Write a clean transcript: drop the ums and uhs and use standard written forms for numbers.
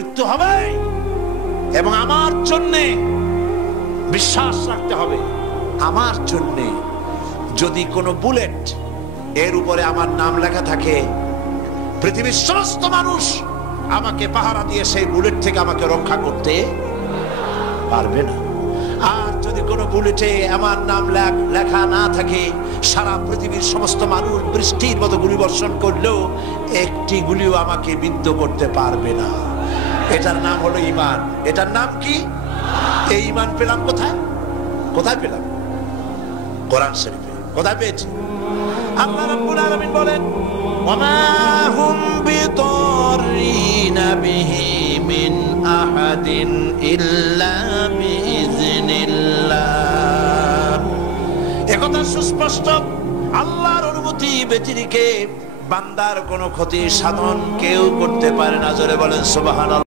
মৃত্যু হবে, এবং আমার জন্য বিশ্বাস রাখতে হবে, আমার জন্য যদি কোনো বুলেট এর উপরে আমার নাম লেখা থাকে, পৃথিবীর সমস্ত মানুষ আমাকে পাহারা দিয়ে সেই বুলেট থেকে আমাকে রক্ষা করতে পারবে না। আর যদি কোনো বুলেটে আমার নাম লেখা না থাকে, সারা পৃথিবীর সমস্ত মানুষ বৃষ্টির মতো গুলি বর্ষণ করলেও একটি গুলিও আমাকে বিদ্ধ করতে পারবে না। এটার নাম হলো ঈমান। এটার নাম কি? এই ঈমান পেলাম কোথায়? কোথায় পেলাম? কোরআন শরীফে। কোথায় পেয়েছি? আল্লাহ রাব্বুল আলামিন বলেন, ওয়ামা হুম বিদাররিনা বিহি মিন আহাদিন ইল্লা বিইজনিল্লাহ। একথা সুস্পষ্ট, আল্লাহর অনুমতি ব্যতিরেকে বান্দার কোনো ক্ষতি সাধন কেউ করতে পারে না। জোরে বলেন সুবহানাল্লাহ।